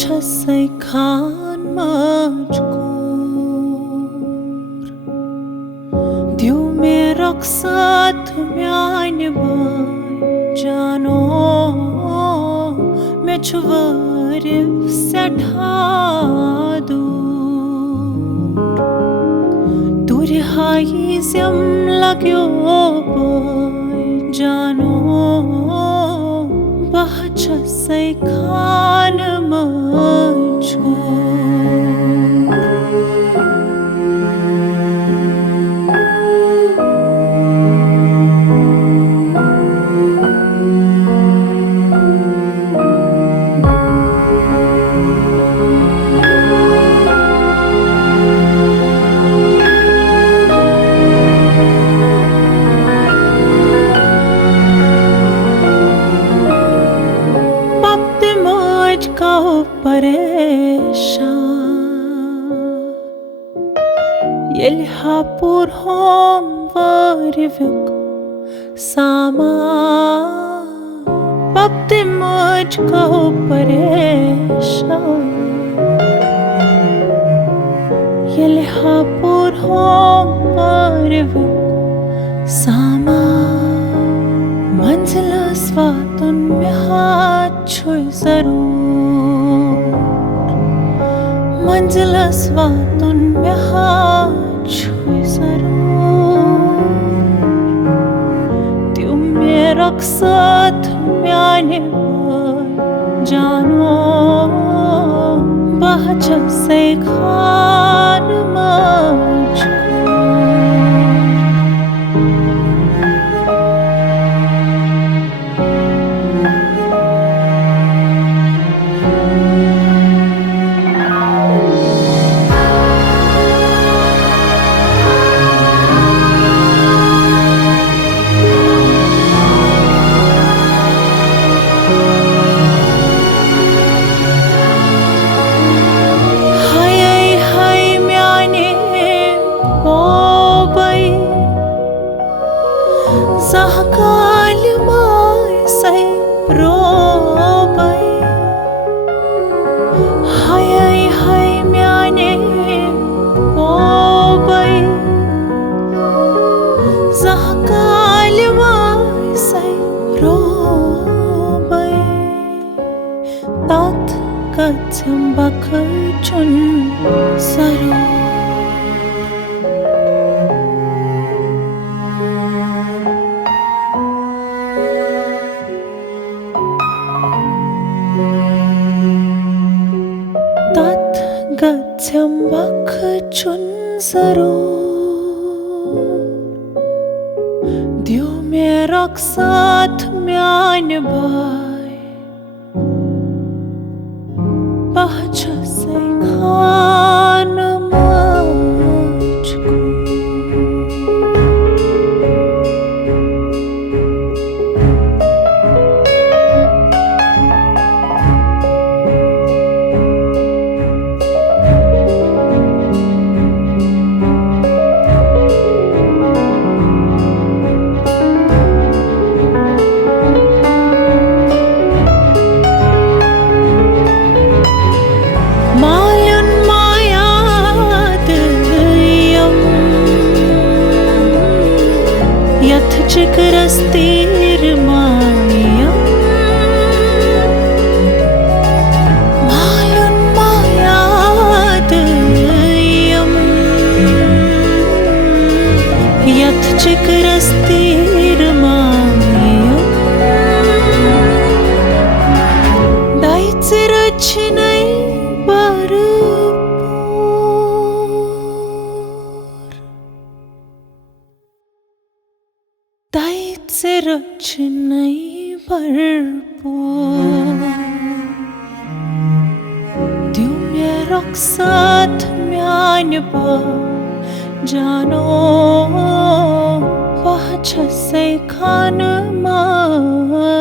छसै खान मजकूर दिव मेरक साथ म्याने बाय जानो मे छु वारिफ सठा दूर दुरिहाई ज़्यम लाग्यो बाय जानो बह छसै खान मजकूर परेशान येल्ह हापुर हम वारिव्युक सामान पप्ते मुझको परेशान येल्ह हापुर हम वारिव्युक सामान मंजिलस वातन में हाथ छुई जरूर मंजिलस वातन में हाथ छुई जरूर दिव मेरक साथ म्याने बाय जानो बह छसै खान मजकूर Zahkal mai sai robai Hai hai myane bobai Zahkal mai sai robai Tat katyam bakchun saru Gatyam bakchun zarur Div merak sath म्याने बाय बह छसै खान मजकूर Chikrastir mayam malun mayadayam yath chikrastir mayam daitsirachinai barpur daitsirachinai barpur div merak sath म्याने बाय जानो बह छसै खान मजकूर